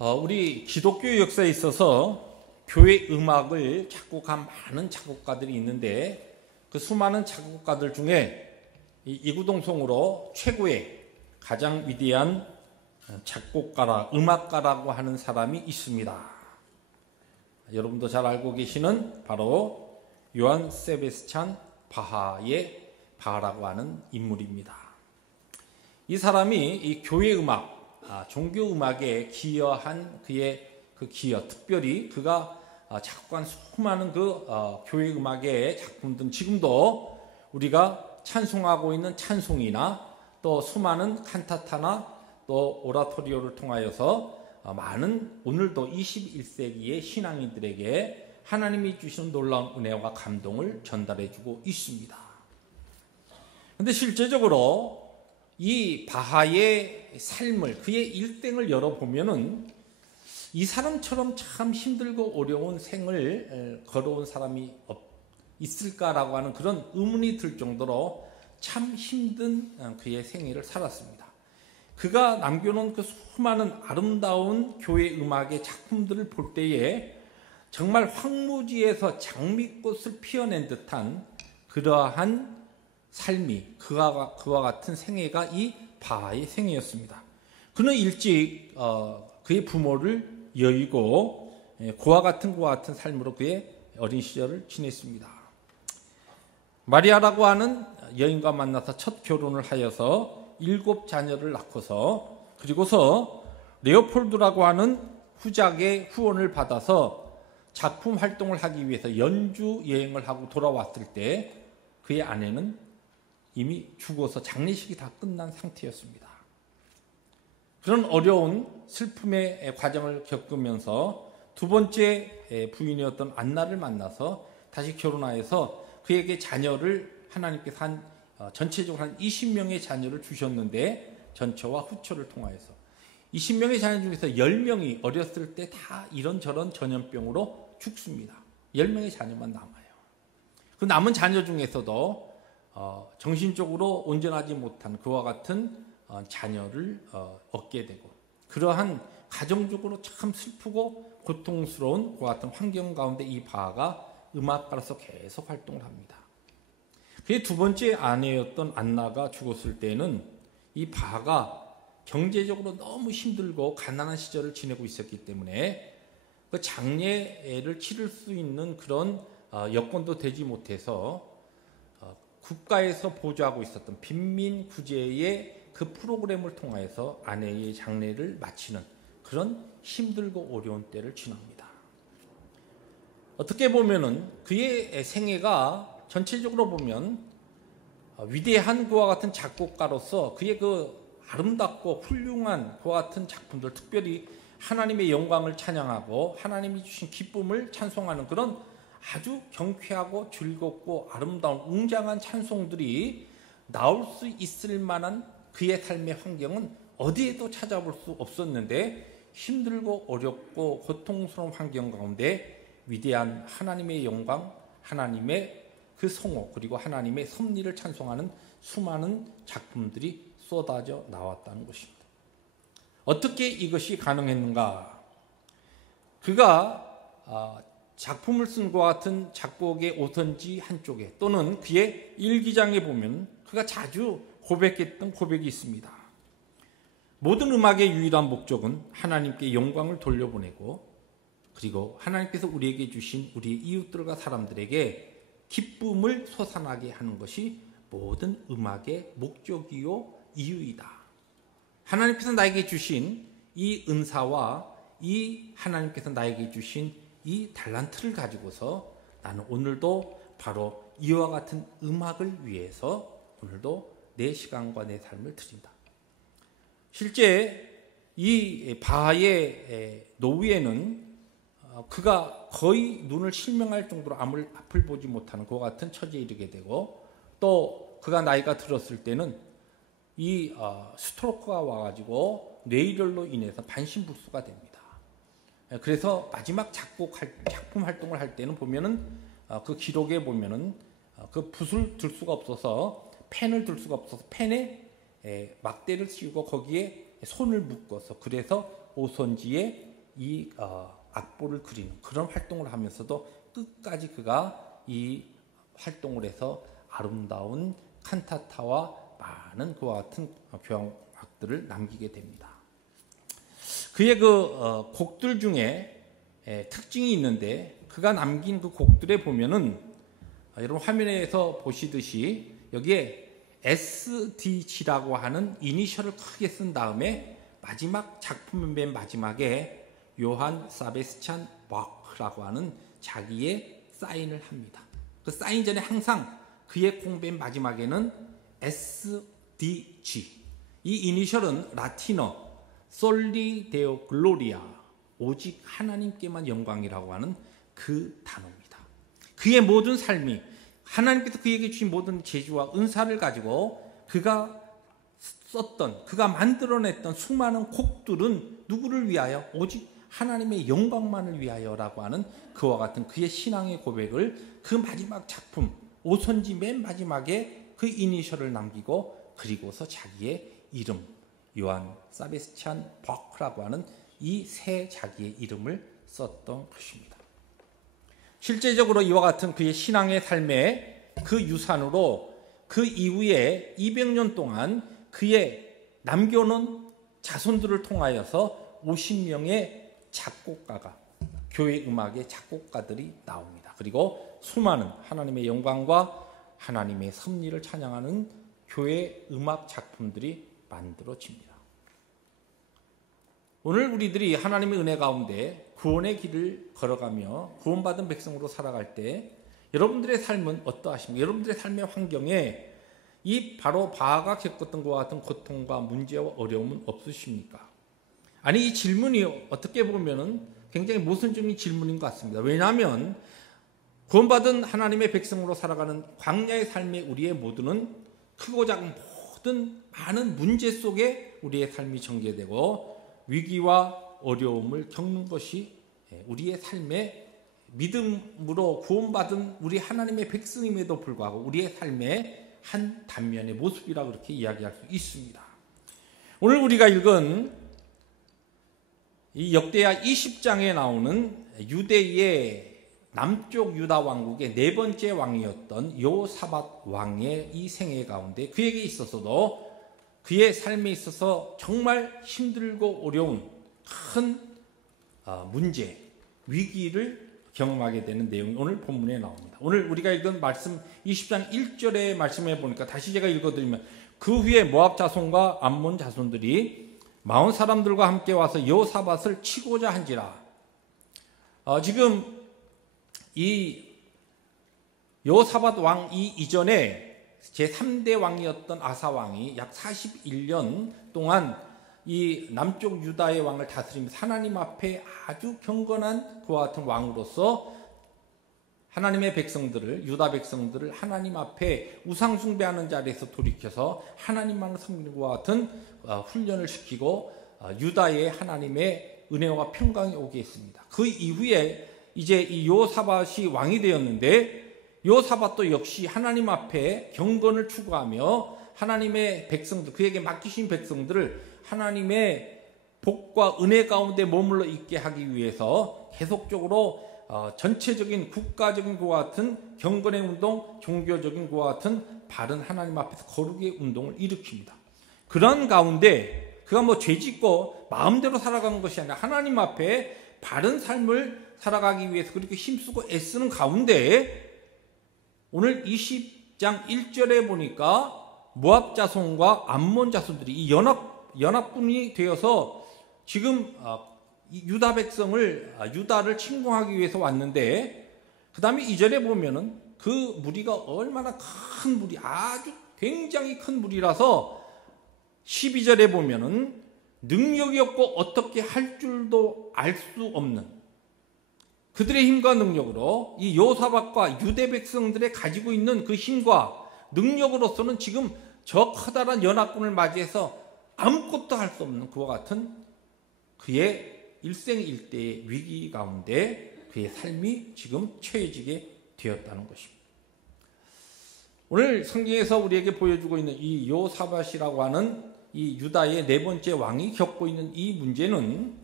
우리 기독교 역사에 있어서 교회 음악을 작곡한 많은 작곡가들이 있는데 그 수많은 작곡가들 중에 이구동성으로 최고의 가장 위대한 작곡가라 음악가라고 하는 사람이 있습니다. 여러분도 잘 알고 계시는 바로 요한 세베스찬 바하의 바하라고 하는 인물입니다. 이 사람이 이 교회 음악, 종교 음악에 기여한 그의 그 기여, 특별히 그가 작곡한 수많은 교회 음악의 작품들은 지금도 우리가 찬송하고 있는 찬송이나 또 수많은 칸타타나 또 오라토리오를 통하여서 많은 오늘도 21세기의 신앙인들에게 하나님이 주시는 놀라운 은혜와 감동을 전달해주고 있습니다. 그런데 실제적으로 이 바하의 삶을, 그의 일생을 열어보면은 이 사람처럼 참 힘들고 어려운 생을 걸어온 사람이 있을까라고 하는 그런 의문이 들 정도로 참 힘든 그의 생애를 살았습니다. 그가 남겨놓은 그 수많은 아름다운 교회 음악의 작품들을 볼 때에 정말 황무지에서 장미꽃을 피워낸 듯한 그러한 삶이 그와 같은 생애가 이 바하의 생애였습니다. 그는 일찍 그의 부모를 여의고 그와 같은 삶으로 그의 어린 시절을 지냈습니다. 마리아라고 하는 여인과 만나서 첫 결혼을 하여서 7 자녀를 낳고서 그리고서 레오폴드라고 하는 후작의 후원을 받아서 작품 활동을 하기 위해서 연주 여행을 하고 돌아왔을 때 그의 아내는 이미 죽어서 장례식이 다 끝난 상태였습니다. 그런 어려운 슬픔의 과정을 겪으면서 두 번째 부인이었던 안나를 만나서 다시 결혼하여서 그에게 자녀를 하나님께서 전체적으로 한 20명의 자녀를 주셨는데 전처와 후처를 통하여서 20명의 자녀 중에서 10명이 어렸을 때 다 이런저런 전염병으로 죽습니다. 10명의 자녀만 남아요. 그 남은 자녀 중에서도 정신적으로 온전하지 못한 그와 같은 자녀를 얻게 되고 그러한 가정적으로 참 슬프고 고통스러운 그와 같은 환경 가운데 이 바하가 음악가로서 계속 활동을 합니다. 그의 두 번째 아내였던 안나가 죽었을 때는 이 바하가 경제적으로 너무 힘들고 가난한 시절을 지내고 있었기 때문에 그 장례를 치를 수 있는 그런 여건도 되지 못해서 국가에서 보조하고 있었던 빈민구제의 그 프로그램을 통해서 아내의 장례를 마치는 그런 힘들고 어려운 때를 지납니다. 어떻게 보면은 그의 생애가 전체적으로 보면 위대한 그와 같은 작곡가로서 그의 그 아름답고 훌륭한 그와 같은 작품들, 특별히 하나님의 영광을 찬양하고 하나님이 주신 기쁨을 찬송하는 그런 아주 경쾌하고 즐겁고 아름다운 웅장한 찬송들이 나올 수 있을 만한 그의 삶의 환경은 어디에도 찾아볼 수 없었는데 힘들고 어렵고 고통스러운 환경 가운데 위대한 하나님의 영광, 하나님의 그 성호 그리고 하나님의 섭리를 찬송하는 수많은 작품들이 쏟아져 나왔다는 것입니다. 어떻게 이것이 가능했는가? 그가 작품을 쓴 것과 같은 작곡의 오선지 한쪽에 또는 그의 일기장에 보면 그가 자주 고백했던 고백이 있습니다. 모든 음악의 유일한 목적은 하나님께 영광을 돌려보내고 그리고 하나님께서 우리에게 주신 우리의 이웃들과 사람들에게 기쁨을 솟아나게 하는 것이 모든 음악의 목적이요 이유이다. 하나님께서 나에게 주신 이 은사와 이 하나님께서 나에게 주신 이 달란트를 가지고서 나는 오늘도 바로 이와 같은 음악을 위해서 오늘도 내 시간과 내 삶을 드린다. 실제 이 바하의 노후에는 그가 거의 눈을 실명할 정도로 앞을 보지 못하는 그와 같은 처지에 이르게 되고 또 그가 나이가 들었을 때는 이 스트로크가 와가지고 뇌혈로 인해서 반신불수가 됩니다. 그래서 마지막 작품 활동을 할 때는 보면은 그 기록에 보면은 그 붓을 들 수가 없어서 펜을 들 수가 없어서 펜에 막대를 씌우고 거기에 손을 묶어서 그래서 오선지의 이 악보를 그리는 그런 활동을 하면서도 끝까지 그가 이 활동을 해서 아름다운 칸타타와 많은 그와 같은 교향악들을 남기게 됩니다. 그의 그 곡들 중에 특징이 있는데 그가 남긴 그 곡들에 보면은 여러분 화면에서 보시듯이 여기에 SDG라고 하는 이니셜을 크게 쓴 다음에 마지막 작품 맨 마지막에 요한 사베스찬 바흐라고 하는 자기의 사인을 합니다. 그 사인 전에 항상 그의 공 맨 마지막에는 SDG, 이 이니셜은 라틴어 솔리 데오 글로리아, 오직 하나님께만 영광이라고 하는 그 단어입니다. 그의 모든 삶이 하나님께서 그에게 주신 모든 재주와 은사를 가지고 그가 썼던, 그가 만들어냈던 수많은 곡들은 누구를 위하여? 오직 하나님의 영광만을 위하여라고 하는 그와 같은 그의 신앙의 고백을 그 마지막 작품 오선지 맨 마지막에 그 이니셜을 남기고 그리고서 자기의 이름 요한 사베스찬 바흐라고 하는 이 새 자기의 이름을 썼던 것입니다. 실제적으로 이와 같은 그의 신앙의 삶의 그 유산으로 그 이후에 200년 동안 그의 남겨놓은 자손들을 통하여서 50명의 작곡가가, 교회 음악의 작곡가들이 나옵니다. 그리고 수많은 하나님의 영광과 하나님의 섭리를 찬양하는 교회 음악 작품들이 만들어집니다. 오늘 우리들이 하나님의 은혜 가운데 구원의 길을 걸어가며 구원받은 백성으로 살아갈 때 여러분들의 삶은 어떠하십니까? 여러분들의 삶의 환경에 이 바로 바하가 겪었던 것과 같은 고통과 문제와 어려움은 없으십니까? 아니, 이 질문이 어떻게 보면은 굉장히 모순적인 질문인 것 같습니다. 왜냐하면 구원받은 하나님의 백성으로 살아가는 광야의 삶의 우리의 모두는 크고 작은 모든 많은 문제 속에 우리의 삶이 전개되고 위기와 어려움을 겪는 것이 우리의 삶의 믿음으로 구원받은 우리 하나님의 백성임에도 불구하고 우리의 삶의 한 단면의 모습이라고 그렇게 이야기할 수 있습니다. 오늘 우리가 읽은 이 역대하 20장에 나오는 유대의 남쪽 유다 왕국의 네 번째 왕이었던 여호사밧 왕의 이 생애 가운데 그에게 있어서도 그의 삶에 있어서 정말 힘들고 어려운 큰 문제, 위기를 경험하게 되는 내용이 오늘 본문에 나옵니다. 오늘 우리가 읽은 말씀 20장 1절의 말씀에 보니까 다시 제가 읽어드리면 그 후에 모압 자손과 암몬 자손들이 마온 사람들과 함께 와서 여호사밧을 치고자 한지라. 지금 이 여호사밧 왕 이전에 제3대 왕이었던 아사 왕이 약 41년 동안 이 남쪽 유다의 왕을 다스리면서 하나님 앞에 아주 경건한 그와 같은 왕으로서 하나님의 백성들을, 유다 백성들을 하나님 앞에 우상 숭배하는 자리에서 돌이켜서 하나님만을 섬기는 것과 같은 훈련을 시키고 유다의 하나님의 은혜와 평강이 오게 했습니다. 그 이후에 이제 이 여호사밧이 왕이 되었는데 여호사밧도 역시 하나님 앞에 경건을 추구하며 하나님의 백성들, 그에게 맡기신 백성들을 하나님의 복과 은혜 가운데 머물러 있게 하기 위해서 계속적으로 전체적인 국가적인 것과 같은 경건의 운동, 종교적인 것과 같은 바른 하나님 앞에서 거룩의 운동을 일으킵니다. 그런 가운데 그가 뭐 죄짓고 마음대로 살아가는 것이 아니라 하나님 앞에 바른 삶을 살아가기 위해서 그렇게 힘쓰고 애쓰는 가운데 오늘 20장 1절에 보니까 모압 자손과 암몬 자손들이 이 연합군이 되어서 지금 유다 백성을, 유다를 침공하기 위해서 왔는데 그 다음에 2절에 보면은 그 무리가 얼마나 큰 무리, 아주 굉장히 큰 무리라서 12절에 보면은 능력이 없고 어떻게 할 줄도 알 수 없는 그들의 힘과 능력으로 이 여호사밧과 유대 백성들의 가지고 있는 그 힘과 능력으로서는 지금 저 커다란 연합군을 맞이해서 아무것도 할 수 없는 그와 같은 그의 일생일대의 위기 가운데 그의 삶이 지금 처해지게 되었다는 것입니다. 오늘 성경에서 우리에게 보여주고 있는 이 여호사밧이라고 하는 이 유다의 네 번째 왕이 겪고 있는 이 문제는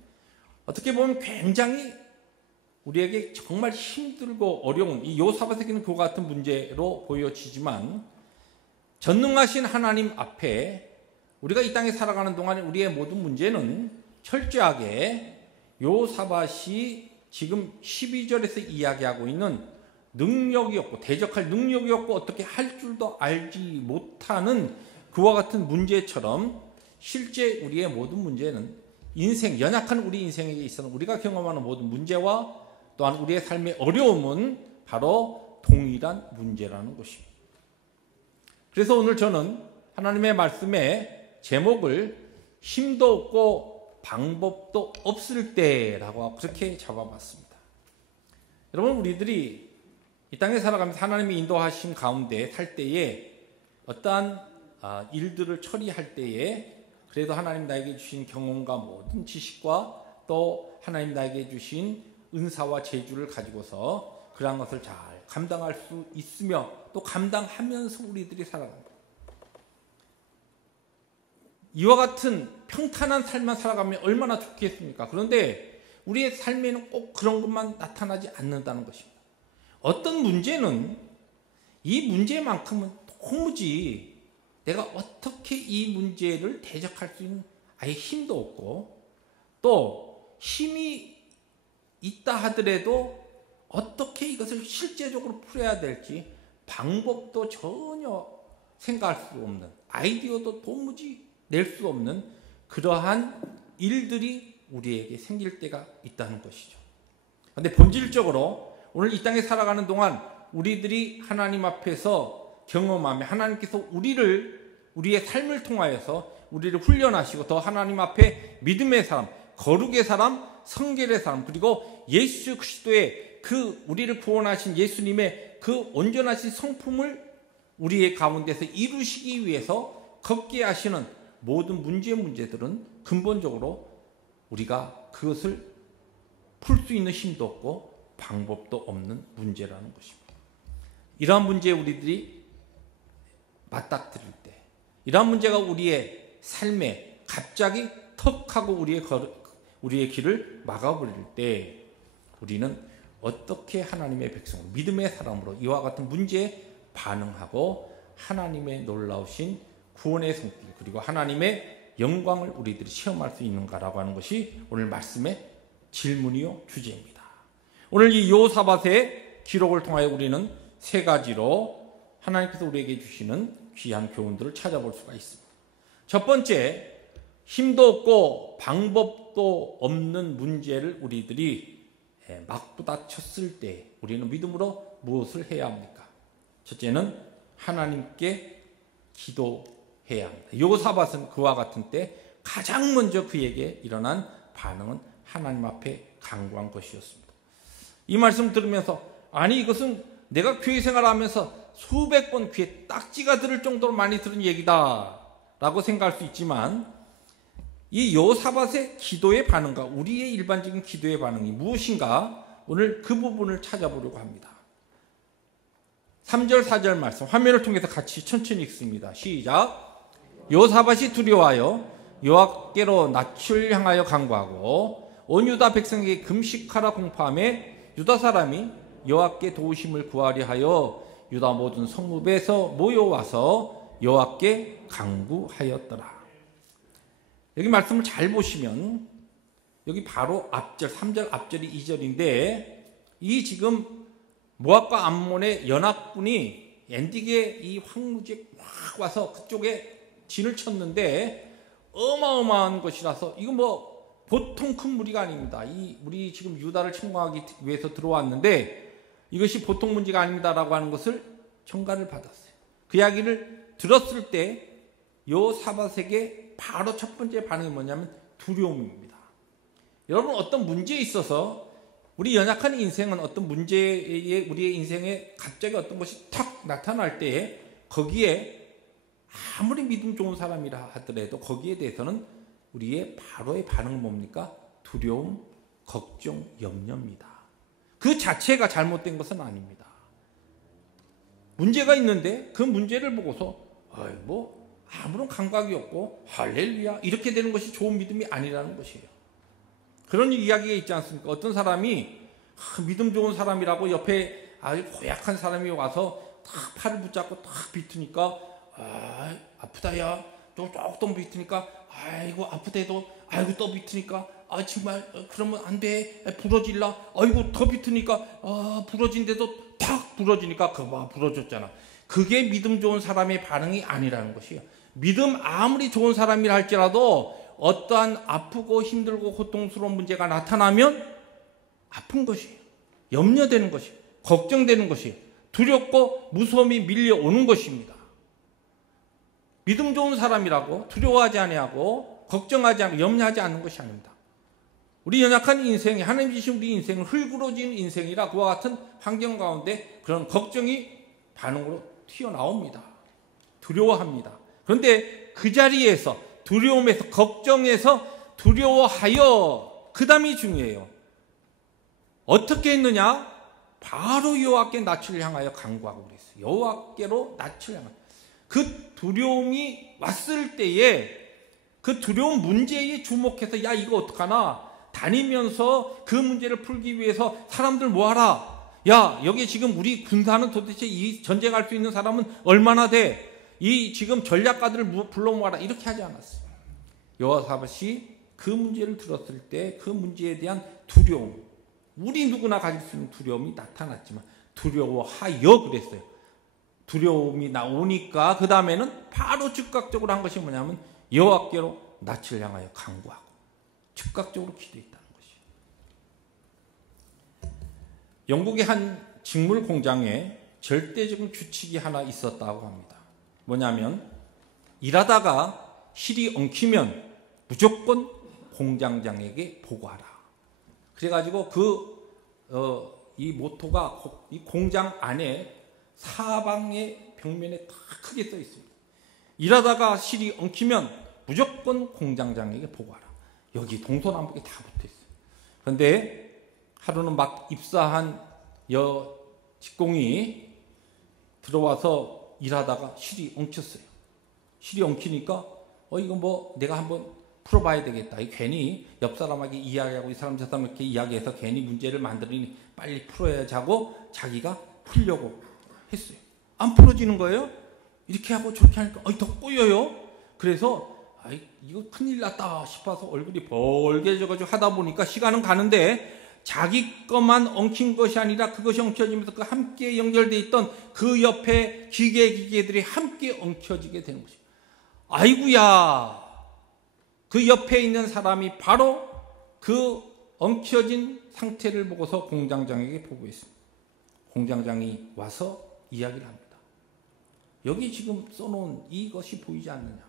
어떻게 보면 굉장히 우리에게 정말 힘들고 어려운 이 요사밧에게는 그와 같은 문제로 보여지지만 전능하신 하나님 앞에 우리가 이 땅에 살아가는 동안 우리의 모든 문제는 철저하게 요사밧이 지금 12절에서 이야기하고 있는 능력이 없고 대적할 능력이 없고 어떻게 할 줄도 알지 못하는 그와 같은 문제처럼 실제 우리의 모든 문제는 인생, 연약한 우리 인생에게 있어서 우리가 경험하는 모든 문제와 또한 우리의 삶의 어려움은 바로 동일한 문제라는 것입니다. 그래서 오늘 저는 하나님의 말씀의 제목을 힘도 없고 방법도 없을 때라고 그렇게 잡아봤습니다. 여러분, 우리들이 이 땅에 살아가면서 하나님이 인도하신 가운데 살 때에 어떠한 일들을 처리할 때에 그래도 하나님 나에게 주신 경험과 모든 지식과 또 하나님 나에게 주신 은사와 재주를 가지고서 그러한 것을 잘 감당할 수 있으며 또 감당하면서 우리들이 살아간다. 이와 같은 평탄한 삶만 살아가면 얼마나 좋겠습니까? 그런데 우리의 삶에는 꼭 그런 것만 나타나지 않는다는 것입니다. 어떤 문제는 이 문제만큼은 도무지 내가 어떻게 이 문제를 대적할 수 있는 아예 힘도 없고 또 힘이 있다 하더라도 어떻게 이것을 실제적으로 풀어야 될지 방법도 전혀 생각할 수 없는, 아이디어도 도무지 낼 수 없는 그러한 일들이 우리에게 생길 때가 있다는 것이죠. 그런데 본질적으로 오늘 이 땅에 살아가는 동안 우리들이 하나님 앞에서 경험하며 하나님께서 우리의 삶을 통하여서 우리를 훈련하시고 더 하나님 앞에 믿음의 사람, 거룩의 사람, 성결의 사람, 그리고 예수 그리스도의 그 우리를 구원하신 예수님의 그 온전하신 성품을 우리의 가운데서 이루시기 위해서 걷게 하시는 모든 문제들은 근본적으로 우리가 그것을 풀 수 있는 힘도 없고 방법도 없는 문제라는 것입니다. 이러한 문제에 우리들이 맞닥뜨릴 때, 이러한 문제가 우리의 삶에 갑자기 턱하고 우리의 길을 막아버릴 때 우리는 어떻게 하나님의 백성, 믿음의 사람으로 이와 같은 문제에 반응하고 하나님의 놀라우신 구원의 손길 그리고 하나님의 영광을 우리들이 체험할 수 있는가라고 하는 것이 오늘 말씀의 질문이요 주제입니다. 오늘 이 요사밧의 기록을 통하여 우리는 세 가지로 하나님께서 우리에게 주시는 귀한 교훈들을 찾아볼 수가 있습니다. 첫 번째, 힘도 없고 방법도 없는 문제를 우리들이 맞부딪혔을 때 우리는 믿음으로 무엇을 해야 합니까? 첫째는 하나님께 기도해야 합니다. 요사밧은 그와 같은 때 가장 먼저 그에게 일어난 반응은 하나님 앞에 간구한 것이었습니다. 이 말씀 들으면서 아니 이것은 내가 교회 생활하면서 수백 번 귀에 딱지가 들을 정도로 많이 들은 얘기다 라고 생각할 수 있지만 이 요사밧의 기도의 반응과 우리의 일반적인 기도의 반응이 무엇인가 오늘 그 부분을 찾아보려고 합니다. 3절 4절 말씀 화면을 통해서 같이 천천히 읽습니다. 시작. 요사밧이 두려워하여 여호와께로 낯을 향하여 간구하고 온 유다 백성에게 금식하라 공포하며 유다 사람이 여호와께 도우심을 구하려 하여 유다 모든 성읍에서 모여와서 여호와께 간구하였더라. 여기 말씀을 잘 보시면 여기 바로 앞절 3절 앞절이 2절인데 이 지금 모압과 암몬의 연합군이 엔디게 이 황무지에 확 와서 그쪽에 진을 쳤는데 어마어마한 것이라서 이거 뭐 보통 큰 무리가 아닙니다. 우리 지금 유다를 침공하기 위해서 들어왔는데 이것이 보통 문제가 아닙니다라고 하는 것을 전가를 받았어요. 그 이야기를 들었을 때 요사밧에게 바로 첫 번째 반응이 뭐냐면 두려움입니다. 여러분 어떤 문제에 있어서 우리 연약한 인생은 어떤 문제에 우리의 인생에 갑자기 어떤 것이 탁 나타날 때에 거기에 아무리 믿음 좋은 사람이라 하더라도 거기에 대해서는 우리의 바로의 반응은 뭡니까? 두려움, 걱정, 염려입니다. 그 자체가 잘못된 것은 아닙니다. 문제가 있는데 그 문제를 보고서 아무런 감각이 없고 할렐루야 이렇게 되는 것이 좋은 믿음이 아니라는 것이에요. 그런 이야기가 있지 않습니까? 어떤 사람이 믿음 좋은 사람이라고 옆에 아주 고약한 사람이 와서 딱 팔을 붙잡고 딱 비트니까 아프다 야 조금 비트니까 아이고 아프대도 아이고 또 비트니까 정말 그러면 안 돼 부러질라 아이고 더 비트니까 부러진데도 탁 부러지니까 그거 부러졌잖아. 그게 믿음 좋은 사람의 반응이 아니라는 것이에요. 믿음 아무리 좋은 사람이라 할지라도 어떠한 아프고 힘들고 고통스러운 문제가 나타나면 아픈 것이에요. 염려되는 것이에요. 걱정되는 것이에요. 두렵고 무서움이 밀려오는 것입니다. 믿음 좋은 사람이라고 두려워하지 아니하고 걱정하지 않고 염려하지 않는 것이 아닙니다. 우리 연약한 인생이 하나님 주신 우리 인생은 흙으로진 인생이라 그와 같은 환경 가운데 그런 걱정이 반응으로 튀어나옵니다. 두려워합니다. 그런데 그 자리에서 두려움에서 걱정에서 두려워하여 그 다음이 중요해요. 어떻게 했느냐? 바로 여호와께 낯을 향하여 간구하고 그랬어요. 여호와께로 낯을 향하여. 그 두려움이 왔을 때에 그 두려운 문제에 주목해서 야 이거 어떡하나 다니면서 그 문제를 풀기 위해서 사람들 모아라. 야 여기 지금 우리 군사는 도대체 이 전쟁할 수 있는 사람은 얼마나 돼? 이 지금 전략가들을 불러 모아라. 이렇게 하지 않았어요. 여호사밧이 그 문제를 들었을 때 그 문제에 대한 두려움, 우리 누구나 가질 수 있는 두려움이 나타났지만 두려워하여 그랬어요. 두려움이 나오니까 그 다음에는 바로 즉각적으로 한 것이 뭐냐면 여호와께로 낯을 향하여 간구하고 즉각적으로 기도했다는 것이에요. 영국의 한 직물 공장에 절대적인 규칙이 하나 있었다고 합니다. 뭐냐면 일하다가 실이 엉키면 무조건 공장장에게 보고하라. 그래가지고 이 모토가 이 공장 안에 사방의 벽면에 다 크게 써 있습니다. 일하다가 실이 엉키면 무조건 공장장에게 보고하라. 여기 동서남북에 다 붙어 있어요. 그런데 하루는 막 입사한 직공이 들어와서 일하다가 실이 엉켰어요. 실이 엉키니까 이거 뭐 내가 한번 풀어봐야 되겠다. 괜히 옆 사람에게 이야기하고 이 사람 저 사람 이렇게 이야기해서 괜히 문제를 만들으니 빨리 풀어야지 하고 자기가 풀려고 했어요. 안 풀어지는 거예요. 이렇게 하고 저렇게 하니까 더 꼬여요. 그래서 이거 큰일 났다 싶어서 얼굴이 벌개져가지고 하다 보니까 시간은 가는데 자기 것만 엉킨 것이 아니라 그것이 엉켜지면서 그 함께 연결되어 있던 그 옆에 기계들이 함께 엉켜지게 되는 것이죠. 아이고야, 그 옆에 있는 사람이 바로 그 엉켜진 상태를 보고서 공장장에게 보고했습니다. 공장장이 와서 이야기를 합니다. 여기 지금 써놓은 이것이 보이지 않느냐.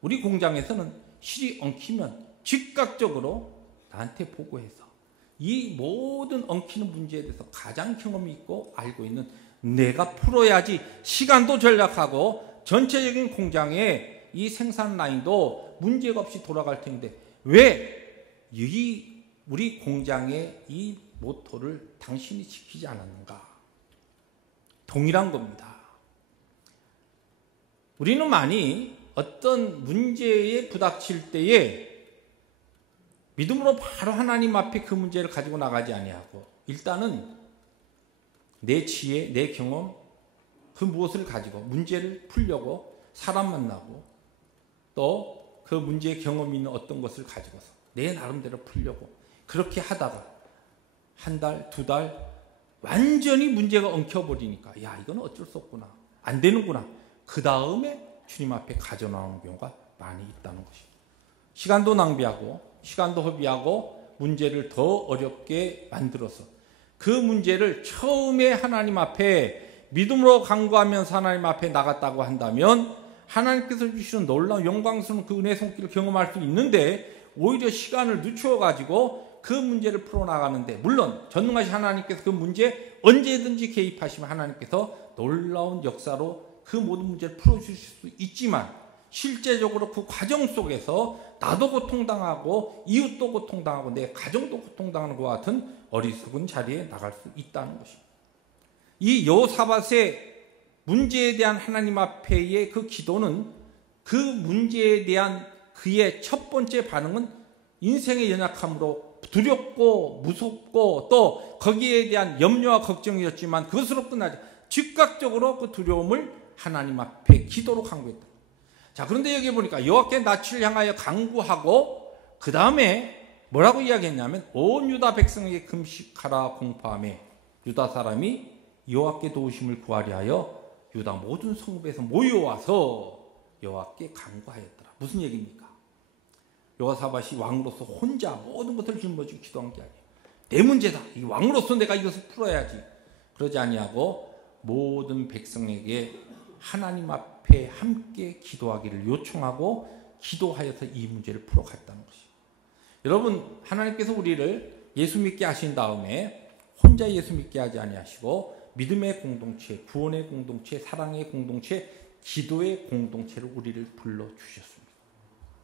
우리 공장에서는 실이 엉키면 즉각적으로 나한테 보고해서 이 모든 엉키는 문제에 대해서 가장 경험이 있고 알고 있는 내가 풀어야지 시간도 절약하고 전체적인 공장의 이 생산 라인도 문제가 없이 돌아갈 텐데 왜 우리 공장의 이 모토를 당신이 지키지 않았는가? 동일한 겁니다. 우리는 많이 어떤 문제에 부닥칠 때에 믿음으로 바로 하나님 앞에 그 문제를 가지고 나가지 아니하고 일단은 내 지혜, 내 경험, 그 무엇을 가지고 문제를 풀려고 사람 만나고 또 그 문제의 경험이 있는 어떤 것을 가지고서 내 나름대로 풀려고 그렇게 하다가 한 달, 두 달 완전히 문제가 엉켜버리니까 야 이건 어쩔 수 없구나. 안 되는구나. 그 다음에 주님 앞에 가져나오는 경우가 많이 있다는 것입니다. 시간도 낭비하고 시간도 허비하고 문제를 더 어렵게 만들어서 그 문제를 처음에 하나님 앞에 믿음으로 간구하면서 하나님 앞에 나갔다고 한다면 하나님께서 주시는 놀라운 영광스러운 그 은혜의 손길을 경험할 수 있는데 오히려 시간을 늦춰가지고 그 문제를 풀어나가는데 물론 전능하신 하나님께서 그 문제에 언제든지 개입하시면 하나님께서 놀라운 역사로 그 모든 문제를 풀어주실 수 있지만 실제적으로 그 과정 속에서 나도 고통당하고 이웃도 고통당하고 내 가정도 고통당하는 것과 같은 어리석은 자리에 나갈 수 있다는 것입니다. 이 여호사밧의 문제에 대한 하나님 앞에의 그 기도는 그 문제에 대한 그의 첫 번째 반응은 인생의 연약함으로 두렵고 무섭고 또 거기에 대한 염려와 걱정이었지만 그것으로 끝나지 즉각적으로 그 두려움을 하나님 앞에 기도로 강구했다. 자, 그런데 여기 보니까 여호와께 낯을 향하여 강구하고 그 다음에 뭐라고 이야기했냐면 온 유다 백성에게 금식하라 공포하며 유다 사람이 여호와께 도우심을 구하려 하여 유다 모든 성읍에서 모여와서 여호와께 간구하였더라. 무슨 얘기입니까? 여호사밧이 왕으로서 혼자 모든 것을 짊어지고 기도한 게 아니에요. 내 문제다. 이 왕으로서 내가 이것을 풀어야지. 그러지 아니하고 모든 백성에게 하나님 앞에 함께 기도하기를 요청하고 기도하여서 이 문제를 풀어갔다는 것이에요. 여러분, 하나님께서 우리를 예수 믿게 하신 다음에 혼자 예수 믿게 하지 아니하시고 믿음의 공동체, 구원의 공동체, 사랑의 공동체, 기도의 공동체로 우리를 불러주셨습니다.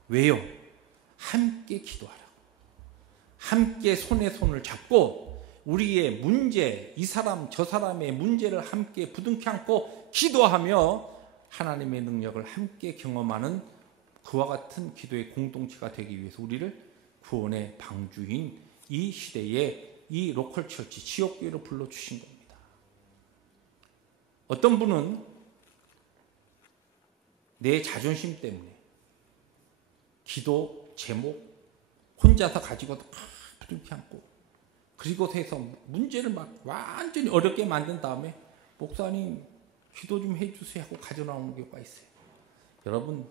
왜요? 함께 기도하라고. 함께 손에 손을 잡고 우리의 문제, 이 사람 저 사람의 문제를 함께 부둥켜 안고 기도하며 하나님의 능력을 함께 경험하는 그와 같은 기도의 공동체가 되기 위해서 우리를 구원의 방주인 이 시대에 이 로컬 처치, 지역교회로 불러주신 겁니다. 어떤 분은 내 자존심 때문에 기도 제목 혼자서 가지고도 부둥켜 안고 그리고서 해서 문제를 막 완전히 어렵게 만든 다음에 목사님 기도 좀 해주세요 하고 가져나오는 경우가 있어요. 여러분,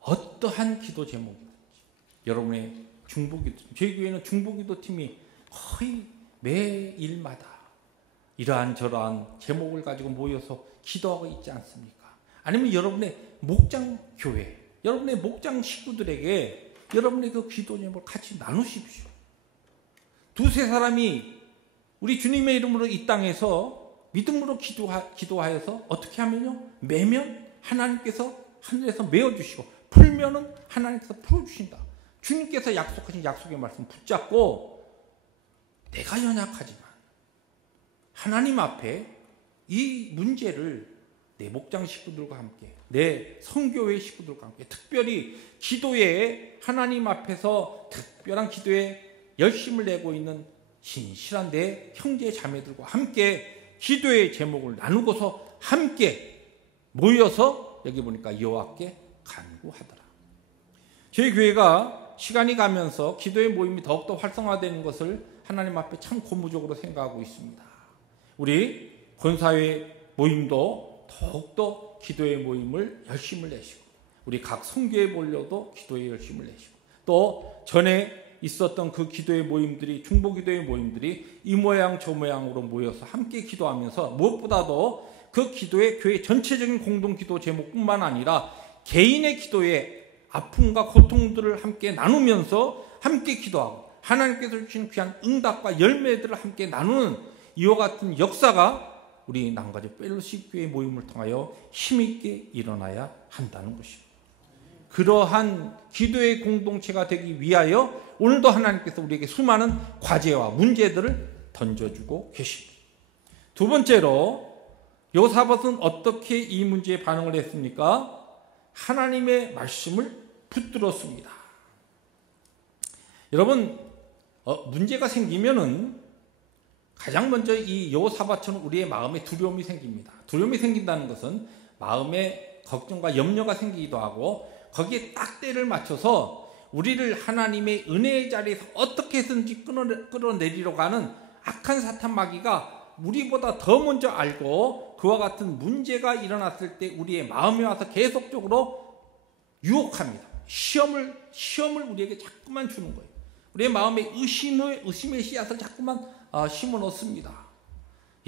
어떠한 기도 제목이든지 여러분의 중보기도, 저희 교회는 중보기도 팀이 거의 매일마다 이러한 저러한 제목을 가지고 모여서 기도하고 있지 않습니까? 아니면 여러분의 목장 교회, 여러분의 목장 식구들에게 여러분의 그 기도 제목을 같이 나누십시오. 두세 사람이 우리 주님의 이름으로 이 땅에서 믿음으로 기도하여서 어떻게 하면요? 매면 하나님께서 하늘에서 메어주시고 풀면은 하나님께서 풀어주신다. 주님께서 약속하신 약속의 말씀 붙잡고 내가 연약하지만 하나님 앞에 이 문제를 내 목장 식구들과 함께 내 성교회 식구들과 함께 특별히 기도에 하나님 앞에서 특별한 기도에 열심을 내고 있는 신실한 내 형제 자매들과 함께 기도의 제목을 나누고서 함께 모여서 여기 보니까 여호와께 간구하더라. 저희 교회가 시간이 가면서 기도의 모임이 더욱더 활성화되는 것을 하나님 앞에 참 고무적으로 생각하고 있습니다. 우리 권사회 모임도 더욱더 기도의 모임을 열심을 내시고 우리 각 성교회 몰려도 기도에 열심을 내시고 또 전에 있었던 그 기도의 모임들이 중보기도의 모임들이 이 모양 저 모양으로 모여서 함께 기도하면서 무엇보다도 그 기도의 교회 전체적인 공동기도 제목뿐만 아니라 개인의 기도의 아픔과 고통들을 함께 나누면서 함께 기도하고 하나님께서 주신 귀한 응답과 열매들을 함께 나누는 이와 같은 역사가 우리 남가주 펠로십 교회 모임을 통하여 힘있게 일어나야 한다는 것입니다. 그러한 기도의 공동체가 되기 위하여 오늘도 하나님께서 우리에게 수많은 과제와 문제들을 던져주고 계십니다. 두 번째로 여호사밧은 어떻게 이 문제에 반응을 했습니까? 하나님의 말씀을 붙들었습니다. 여러분, 문제가 생기면은 가장 먼저 이 여호사밧은 우리의 마음에 두려움이 생깁니다. 두려움이 생긴다는 것은 마음에 걱정과 염려가 생기기도 하고 거기에 딱 때를 맞춰서 우리를 하나님의 은혜의 자리에서 어떻게 해서든지 끌어내리려고 하는 악한 사탄 마귀가 우리보다 더 먼저 알고 그와 같은 문제가 일어났을 때 우리의 마음에 와서 계속적으로 유혹합니다. 시험을 우리에게 자꾸만 주는 거예요. 우리의 마음에 의심의 씨앗을 자꾸만 심어 넣습니다.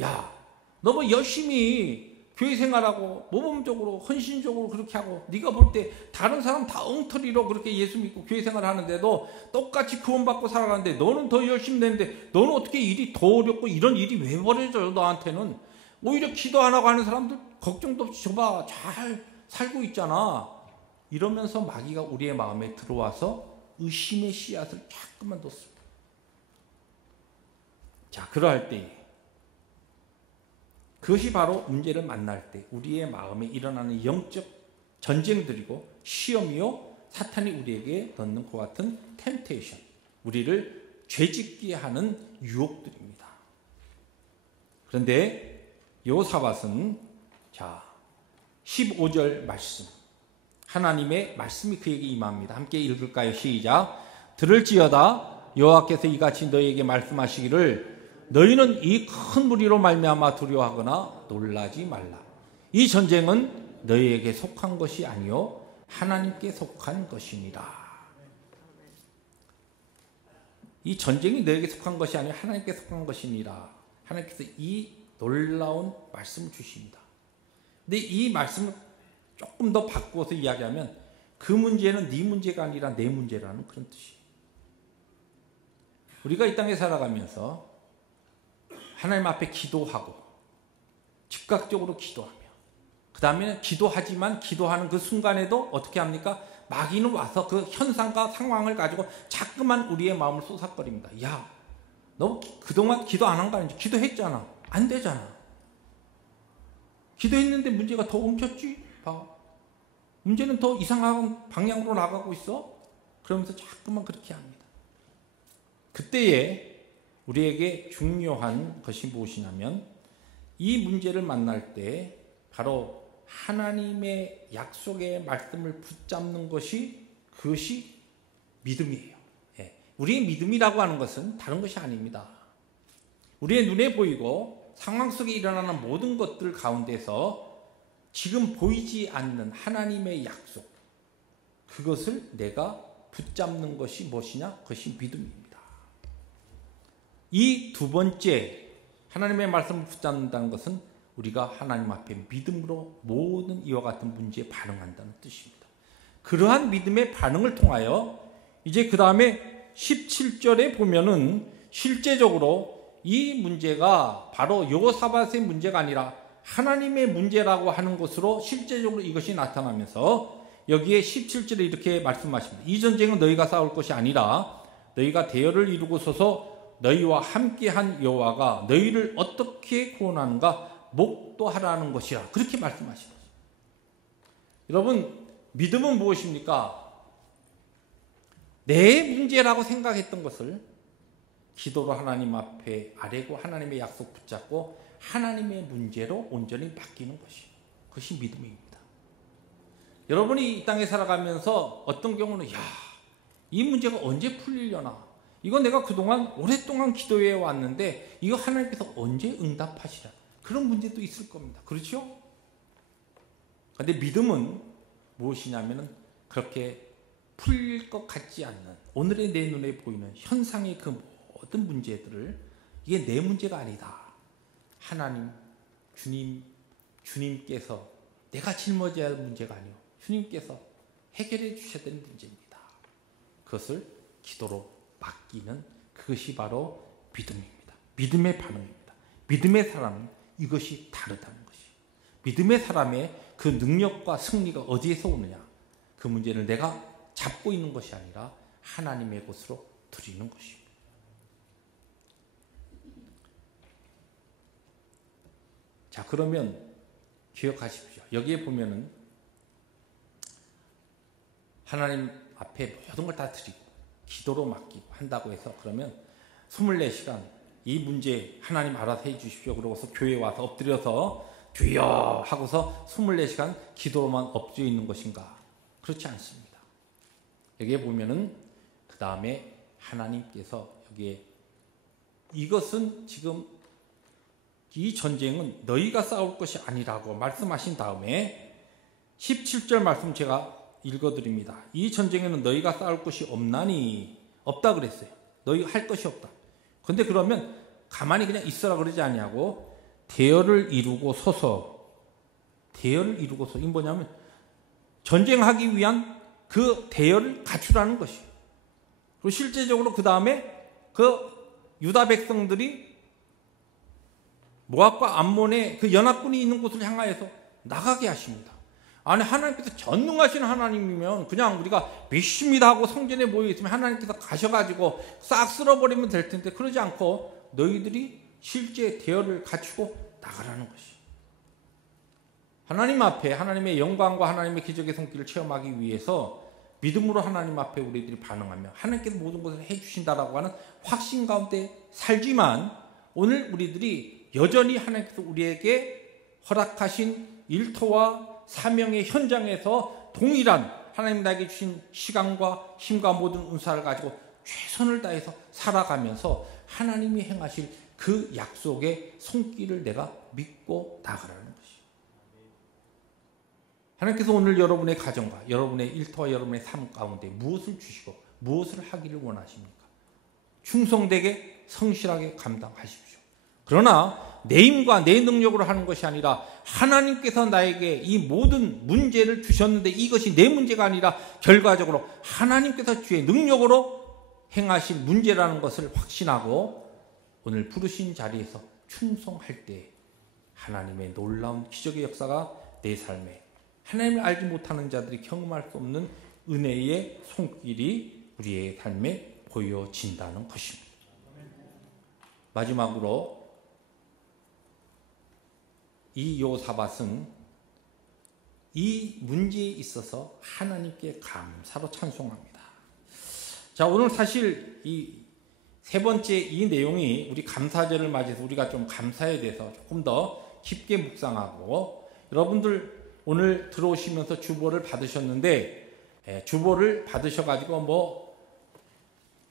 야, 너 뭐 열심히 교회 생활하고 모범적으로 헌신적으로 그렇게 하고 네가 볼 때 다른 사람 다 엉터리로 그렇게 예수 믿고 교회 생활을 하는데도 똑같이 구원받고 살아가는데 너는 더 열심히 내는데 너는 어떻게 일이 더 어렵고 이런 일이 왜 벌어져요 너한테는. 오히려 기도 안 하고 하는 사람들 걱정도 없이 저봐 잘 살고 있잖아. 이러면서 마귀가 우리의 마음에 들어와서 의심의 씨앗을 자꾸만 뒀습니다. 자, 그러할 때 그것이 바로 문제를 만날 때 우리의 마음에 일어나는 영적 전쟁들이고 시험이요 사탄이 우리에게 넣는 것 같은 템테이션, 우리를 죄짓게 하는 유혹들입니다. 그런데 여호사밧은 15절 말씀, 하나님의 말씀이 그에게 임합니다. 함께 읽을까요? 시작. 들을지어다 여호와께서 이같이 너희에게 말씀하시기를 너희는 이 큰 무리로 말미암아 두려워하거나 놀라지 말라. 이 전쟁은 너희에게 속한 것이 아니요 하나님께 속한 것이니라. 이 전쟁이 너희에게 속한 것이 아니요 하나님께 속한 것이니라. 하나님께서 이 놀라운 말씀을 주십니다. 근데 이 말씀을 조금 더 바꾸어서 이야기하면 그 문제는 네 문제가 아니라 내 문제라는 그런 뜻이에요. 우리가 이 땅에 살아가면서 하나님 앞에 기도하고 즉각적으로 기도하며 그 다음에는 기도하지만 기도하는 그 순간에도 어떻게 합니까? 마귀는 와서 그 현상과 상황을 가지고 자꾸만 우리의 마음을 쏘삭거립니다. 야, 너 그동안 기도 안 한 거 아니지? 기도했잖아. 안 되잖아. 기도했는데 문제가 더 옮겼지? 봐. 문제는 더 이상한 방향으로 나가고 있어? 그러면서 자꾸만 그렇게 합니다. 그때에 우리에게 중요한 것이 무엇이냐면 이 문제를 만날 때 바로 하나님의 약속의 말씀을 붙잡는 것이 그것이 믿음이에요. 우리의 믿음이라고 하는 것은 다른 것이 아닙니다. 우리의 눈에 보이고 상황 속에 일어나는 모든 것들 가운데서 지금 보이지 않는 하나님의 약속, 그것을 내가 붙잡는 것이 무엇이냐? 그것이 믿음입니다. 이 두 번째 하나님의 말씀을 붙잡는다는 것은 우리가 하나님 앞에 믿음으로 모든 이와 같은 문제에 반응한다는 뜻입니다. 그러한 믿음의 반응을 통하여 이제 그 다음에 17절에 보면은 실제적으로 이 문제가 바로 여호사밧의 문제가 아니라 하나님의 문제라고 하는 것으로 실제적으로 이것이 나타나면서 여기에 17절에 이렇게 말씀하십니다. 이 전쟁은 너희가 싸울 것이 아니라 너희가 대열을 이루고 서서 너희와 함께한 여호와가 너희를 어떻게 구원하는가 목도하라는 것이라 그렇게 말씀하십니다. 여러분, 믿음은 무엇입니까? 내 문제라고 생각했던 것을 기도로 하나님 앞에 아뢰고 하나님의 약속 붙잡고 하나님의 문제로 온전히 맡기는 것이, 그것이 믿음입니다. 여러분이 이 땅에 살아가면서 어떤 경우는 이 문제가 언제 풀리려나, 이거 내가 그동안 오랫동안 기도해 왔는데 이거 하나님께서 언제 응답하시라, 그런 문제도 있을 겁니다. 그렇죠? 그런데 믿음은 무엇이냐면은 그렇게 풀릴 것 같지 않는 오늘의 내 눈에 보이는 현상의 그 모든 문제들을 이게 내 문제가 아니다. 하나님, 주님께서 내가 짊어져야 할 문제가 아니요 주님께서 해결해 주셔야 되는 문제입니다. 그것을 기도로 맡기는 그것이 바로 믿음입니다. 믿음의 반응입니다. 믿음의 사람은 이것이 다르다는 것이. 믿음의 사람의 그 능력과 승리가 어디에서 오느냐? 그 문제를 내가 잡고 있는 것이 아니라 하나님의 것으로 드리는 것입니다. 자, 그러면 기억하십시오. 여기에 보면은 하나님 앞에 모든 걸 다 드리고 기도로 맡기고 한다고 해서 그러면 24시간 이 문제 하나님 알아서 해 주십시오. 그러고서 교회에 와서 엎드려서 주여 하고서 24시간 기도로만 엎드려 있는 것인가? 그렇지 않습니다. 여기에 보면은 그 다음에 하나님께서 여기에 이것은 지금 이 전쟁은 너희가 싸울 것이 아니라고 말씀하신 다음에 17절 말씀 제가 읽어드립니다. 이 전쟁에는 너희가 싸울 것이 없나니, 없다 그랬어요. 너희가 할 것이 없다. 근데 그러면 가만히 그냥 있어라 그러지 아니하고 대열을 이루고 서서, 대열을 이루고 서, 이게 뭐냐면 전쟁하기 위한 그 대열을 갖추라는 것이에요. 그리고 실제적으로 그 다음에 그 유다 백성들이 모압과 암몬의 그 연합군이 있는 곳을 향하여서 나가게 하십니다. 아니, 하나님께서 전능하신 하나님이면 그냥 우리가 믿습니다 하고 성전에 모여 있으면 하나님께서 가셔가지고 싹 쓸어버리면 될 텐데 그러지 않고 너희들이 실제 대열을 갖추고 나가라는 것이. 하나님 앞에 하나님의 영광과 하나님의 기적의 손길을 체험하기 위해서 믿음으로 하나님 앞에 우리들이 반응하며 하나님께서 모든 것을 해주신다라고 하는 확신 가운데 살지만 오늘 우리들이 여전히 하나님께서 우리에게 허락하신 일터와 사명의 현장에서 동일한 하나님 나에게 주신 시간과 힘과 모든 은사를 가지고 최선을 다해서 살아가면서 하나님이 행하실 그 약속의 손길을 내가 믿고 나가라는 것이에요. 하나님께서 오늘 여러분의 가정과 여러분의 일터와 여러분의 삶 가운데 무엇을 주시고 무엇을 하기를 원하십니까? 충성되게 성실하게 감당하십시오. 그러나 내 힘과 내 능력으로 하는 것이 아니라 하나님께서 나에게 이 모든 문제를 주셨는데 이것이 내 문제가 아니라 결과적으로 하나님께서 주의 능력으로 행하실 문제라는 것을 확신하고 오늘 부르신 자리에서 충성할 때 하나님의 놀라운 기적의 역사가 내 삶에 하나님을 알지 못하는 자들이 경험할 수 없는 은혜의 손길이 우리의 삶에 보여진다는 것입니다. 마지막으로 이 요사밧은 이 문제에 있어서 하나님께 감사로 찬송합니다. 자, 오늘 사실 이 세 번째 이 내용이 우리 감사절을 맞이해서 우리가 좀 감사에 대해서 조금 더 깊게 묵상하고 여러분들 오늘 들어오시면서 주보를 받으셨는데 주보를 받으셔가지고 뭐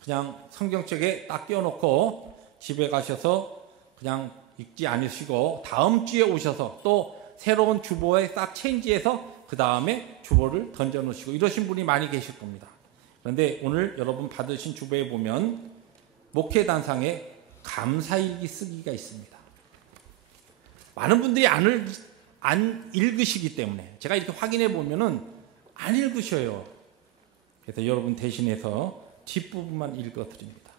그냥 성경책에 딱 띄워놓고 집에 가셔서 그냥 읽지 않으시고 다음 주에 오셔서 또 새로운 주보에 딱 체인지해서 그 다음에 주보를 던져놓으시고 이러신 분이 많이 계실 겁니다. 그런데 오늘 여러분 받으신 주보에 보면 목회단상에 감사일기 쓰기가 있습니다. 많은 분들이 안 읽으시기 때문에 제가 이렇게 확인해 보면은 안 읽으셔요. 그래서 여러분 대신해서 뒷부분만 읽어드립니다.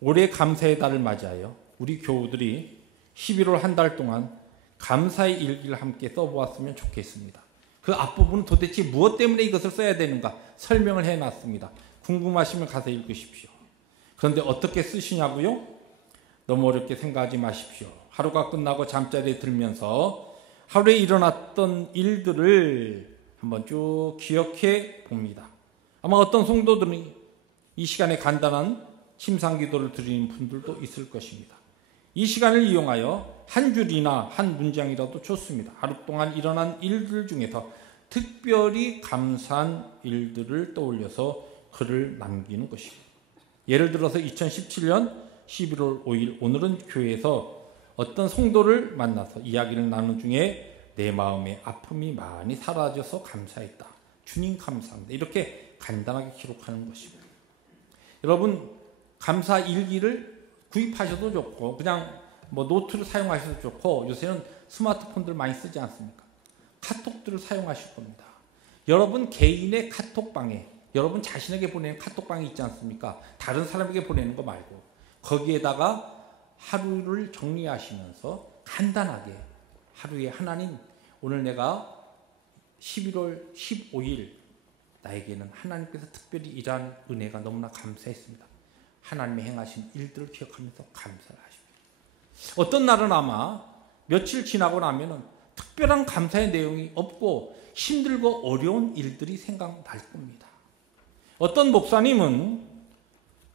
올해 감사의 달을 맞이하여 우리 교우들이 11월 한 달 동안 감사의 일기를 함께 써보았으면 좋겠습니다. 그 앞부분은 도대체 무엇 때문에 이것을 써야 되는가 설명을 해놨습니다. 궁금하시면 가서 읽으십시오. 그런데 어떻게 쓰시냐고요? 너무 어렵게 생각하지 마십시오. 하루가 끝나고 잠자리에 들면서 하루에 일어났던 일들을 한번 쭉 기억해 봅니다. 아마 어떤 성도들은 이 시간에 간단한 침상기도를 드리는 분들도 있을 것입니다. 이 시간을 이용하여 한 줄이나 한 문장이라도 좋습니다. 하루 동안 일어난 일들 중에서 특별히 감사한 일들을 떠올려서 글을 남기는 것입니다. 예를 들어서 2017년 11월 5일 오늘은 교회에서 어떤 성도를 만나서 이야기를 나눈 중에 내 마음의 아픔이 많이 사라져서 감사했다. 주님 감사합니다. 이렇게 간단하게 기록하는 것입니다. 여러분 감사 일기를 구입하셔도 좋고 그냥 뭐 노트를 사용하셔도 좋고 요새는 스마트폰들 많이 쓰지 않습니까? 카톡들을 사용하실 겁니다. 여러분 개인의 카톡방에 여러분 자신에게 보내는 카톡방이 있지 않습니까? 다른 사람에게 보내는 거 말고 거기에다가 하루를 정리하시면서 간단하게 하루에 하나님 오늘 내가 11월 15일 나에게는 하나님께서 특별히 일한 은혜가 너무나 감사했습니다. 하나님의 행하신 일들을 기억하면서 감사를 하십니다. 어떤 날은 아마 며칠 지나고 나면은 특별한 감사의 내용이 없고 힘들고 어려운 일들이 생각날 겁니다. 어떤 목사님은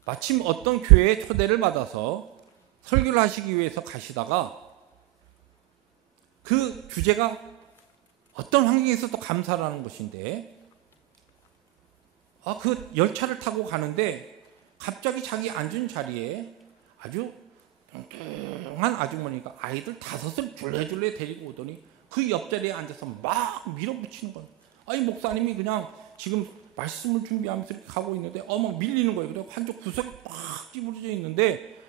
마침 어떤 교회에 초대를 받아서 설교를 하시기 위해서 가시다가 그 주제가 어떤 환경에서 또 감사를 하는 것인데 그 열차를 타고 가는데 갑자기 자기 앉은 자리에 아주 뚱뚱한 아주머니가 아이들 5을 줄레줄레 데리고 오더니 그 옆자리에 앉아서 막 밀어붙이는 거예요. 아니 목사님이 그냥 지금 말씀을 준비하면서 이렇게 가고 있는데 막 밀리는 거예요. 그래서 한쪽 구석에 꽉 찌부러져 있는데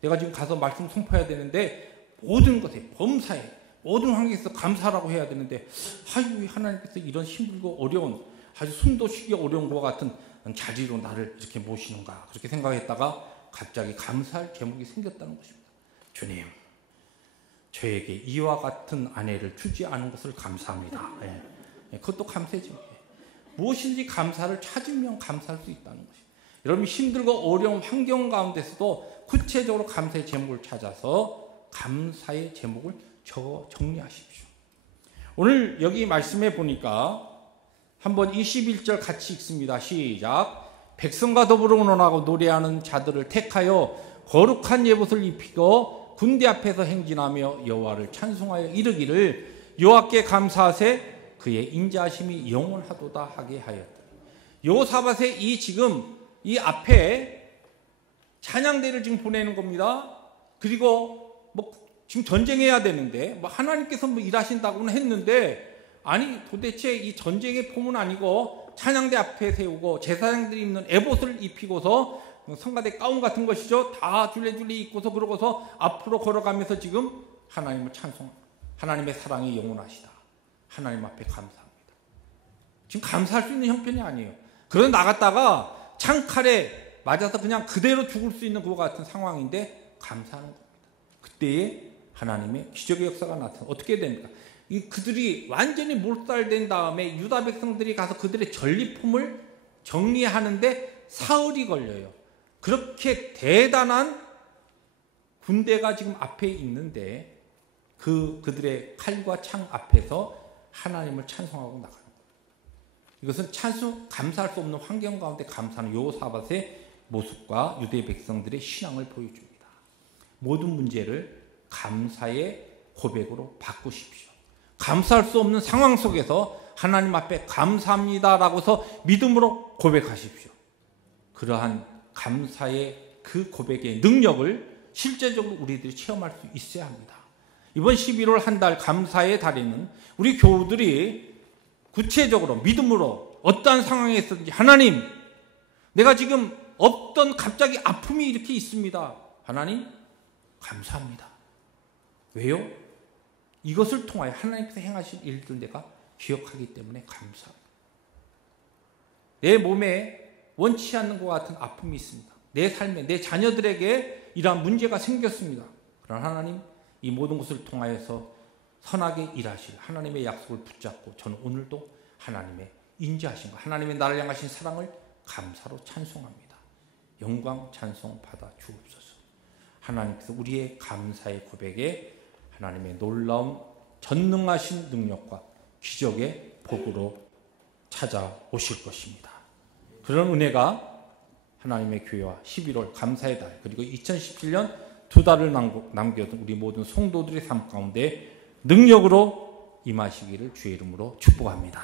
내가 지금 가서 말씀 선포해야 되는데 모든 것에 범사에 모든 환경에서 감사라고 해야 되는데 아유 하나님께서 이런 힘들고 어려운 아주 숨도 쉬기 어려운 것 같은 자리로 나를 이렇게 모시는가 그렇게 생각했다가 갑자기 감사할 제목이 생겼다는 것입니다. 주님 저에게 이와 같은 아내를 주지 않은 것을 감사합니다. 그것도 감사지. 무엇인지 감사를 찾으면 감사할 수 있다는 것입니다. 여러분 힘들고 어려운 환경 가운데서도 구체적으로 감사의 제목을 찾아서 감사의 제목을 적어 정리하십시오. 오늘 여기 말씀해 보니까 한번 21절 같이 읽습니다. 시작. 백성과 더불어 의논하고 노래하는 자들을 택하여 거룩한 예봇을 입히고 군대 앞에서 행진하며 여호와를 찬송하여 이르기를 여호와께 감사하세 그의 인자하심이 영원하도다 하게 하였다. 여호사밧의 지금 이 앞에 찬양대를 지금 보내는 겁니다. 그리고 지금 전쟁해야 되는데 하나님께서 일하신다고는 했는데 아니 도대체 이 전쟁의 폼은 아니고 찬양대 앞에 세우고 제사장들이 입는 에봇을 입히고서 성가대 가운 같은 것이죠. 다 줄레줄레 입고서 그러고서 앞으로 걸어가면서 지금 하나님을 하나님의 사랑이 영원하시다. 하나님 앞에 감사합니다. 지금 감사할 수 있는 형편이 아니에요. 그러다 나갔다가 창칼에 맞아서 그냥 그대로 죽을 수 있는 그와 같은 상황인데 감사하는 겁니다. 그때에 하나님의 기적의 역사가 나타나 어떻게 됩니까? 그들이 완전히 몰살된 다음에 유다 백성들이 가서 그들의 전리품을 정리하는데 사흘이 걸려요. 그렇게 대단한 군대가 지금 앞에 있는데 그들의 칼과 창 앞에서 하나님을 찬송하고 나가는 거예요. 이것은 감사할 수 없는 환경 가운데 감사하는 여호사밧의 모습과 유대 백성들의 신앙을 보여줍니다. 모든 문제를 감사의 고백으로 바꾸십시오. 감사할 수 없는 상황 속에서 하나님 앞에 감사합니다라고서 믿음으로 고백하십시오. 그러한 감사의 그 고백의 능력을 실제적으로 우리들이 체험할 수 있어야 합니다. 이번 11월 한 달 감사의 달에는 우리 교우들이 구체적으로 믿음으로 어떠한 상황에 있었든지 하나님 내가 지금 어떤 갑자기 아픔이 이렇게 있습니다. 하나님 감사합니다. 왜요? 이것을 통하여 하나님께서 행하신 일들 내가 기억하기 때문에 감사합니다. 내 몸에 원치 않는 것 같은 아픔이 있습니다. 내 삶에 내 자녀들에게 이러한 문제가 생겼습니다. 그러나 하나님 이 모든 것을 통하여서 선하게 일하실 하나님의 약속을 붙잡고 저는 오늘도 하나님의 인자하신 것 하나님의 나를 향하신 사랑을 감사로 찬송합니다. 영광 찬송 받아 주옵소서. 하나님께서 우리의 감사의 고백에 하나님의 놀라운 전능하신 능력과 기적의 복으로 찾아오실 것입니다. 그런 은혜가 하나님의 교회와 11월 감사의 달 그리고 2017년 2달을 남겨둔 우리 모든 성도들의 삶 가운데 능력으로 임하시기를 주의 이름으로 축복합니다.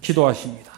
기도하십니다.